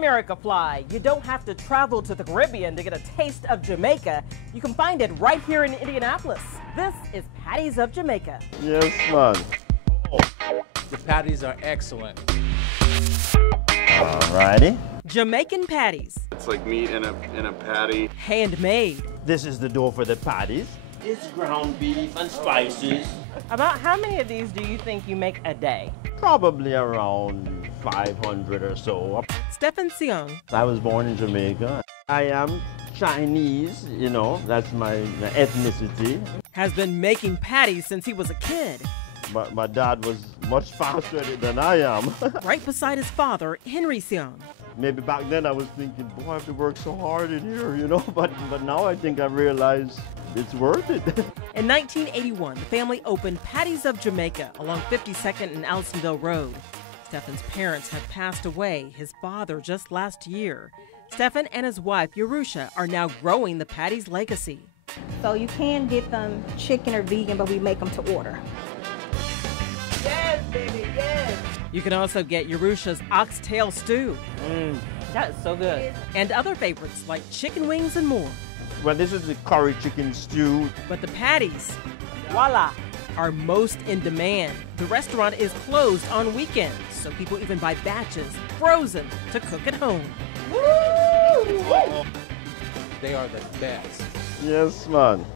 America fly. You don't have to travel to the Caribbean to get a taste of Jamaica. You can find it right here in Indianapolis. This is Patties of Jamaica. Yes, man. Oh, the patties are excellent. Alrighty. Jamaican patties. It's like meat in a patty. Handmade. This is the dough for the patties. It's ground beef and spices. About how many of these do you think you make a day? Probably around 500 or so. Stephen Seong I was born in Jamaica. I am Chinese, you know, that's my ethnicity. has been making patties since he was a kid. But my dad was much faster at it than I am. Right beside his father, Henry Seong. Maybe back then I was thinking, boy, I have to work so hard in here, you know, but now I think I realize it's worth it. In 1981, the family opened Patties of Jamaica along 52nd and Allisonville Road. Stephen's parents had passed away, his father just last year. Stephen and his wife, Yerusha, are now growing the Patties legacy. So you can get them chicken or vegan, but we make them to order. Yes, baby, yes. You can also get Yerusha's oxtail stew. That is so good. And other favorites like chicken wings and more. Well, this is the curry chicken stew. But the patties, voila, are most in demand. The restaurant is closed on weekends, so people even buy batches, frozen, to cook at home. They are the best. Yes, man.